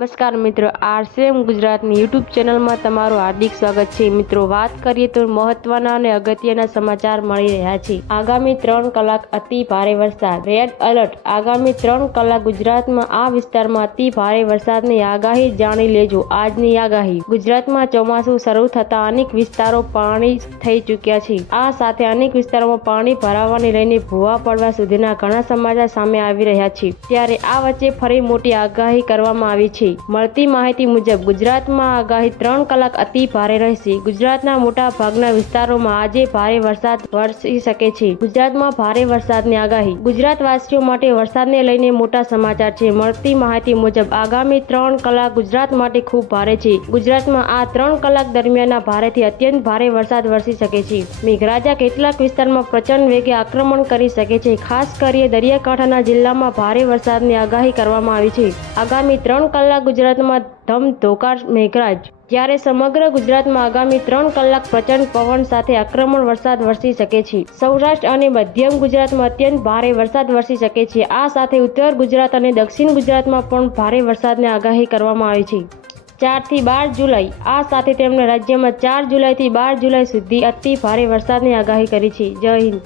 નમસ્કાર મિત્રો, આરસીએમ ગુજરાતની યુટ્યુબ ચેનલમાં તમારું હાર્દિક સ્વાગત છે। મિત્રો, વાત કરીએ તો મહત્વના અને અગત્યના સમાચાર મળી રહ્યા છે। આગામી 3 કલાક અતિ ભારે વરસાદ, રેડ એલર્ટ। આગામી 3 કલાક ગુજરાતમાં આ વિસ્તારમાં અતિ ભારે વરસાદની આગાહી જાણી લેજો। આજની આગાહી: ગુજરાતમાં ચોમાસું શરૂ થતા અનેક વિસ્તારો પાણી થઈ ચૂક્યા છે। આ સાથે અનેક વિસ્તારોમાં પાણી ભરાવાને લઈને ભૂવા પડવા સુધીના ઘણા સમાચાર સામે આવી રહ્યા છે। ત્યારે આ વચ્ચે ફરી મોટી આગાહી કરવામાં આવી છે। મળતી માહિતી મુજબ ગુજરાતમાં આગાહી 3 કલાક અતિ ભારે રહેશે। ગુજરાતના મોટા ભાગના વિસ્તારોમાં આજે ભારે વરસાદ વરસી શકે છે। ગુજરાતમાં ભારે વરસાદની આગાહી: ગુજરાતવાસીઓ માટે વરસાદને લઈને મોટા સમાચાર છે। મળતી માહિતી મુજબ આગામી 3 કલાક ગુજરાત માટે ખૂબ ભારે છે। ગુજરાતમાં આ 3 કલાક દરમિયાન ભારેથી અત્યંત ભારે વરસાદ વરસી શકે છે। મેઘરાજા કેટલાક વિસ્તારમાં પ્રચંડ વેગે આક્રમણ કરી શકે છે। ખાસ કરીને દરિયાકાંઠાના જિલ્લામાં ભારે વરસાદની આગાહી કરવામાં આવી છે। આગામી 3 કલાક ગુજરાતમાં ધમધોકાર મેઘરાજ, જ્યારે સમગ્ર ગુજરાતમાં આગામી 3 કલાક પ્રચંડ પવન સાથે આક્રમણ વરસાદ વરસી શકે છે। સૌરાષ્ટ્ર અને મધ્યમ ગુજરાતમાં અત્યંત ભારે વરસાદ વરસી શકે છે। આ સાથે ઉત્તર ગુજરાત અને દક્ષિણ ગુજરાતમાં પણ ભારે વરસાદની આગાહી કરવામાં આવી છે। 4 થી 12 જુલાઈ આ સાથે તેમણે રાજ્યમાં 4 જુલાઈથી 12 જુલાઈ સુધી અતિ ભારે વરસાદની આગાહી કરી છે। જય હિન્દ।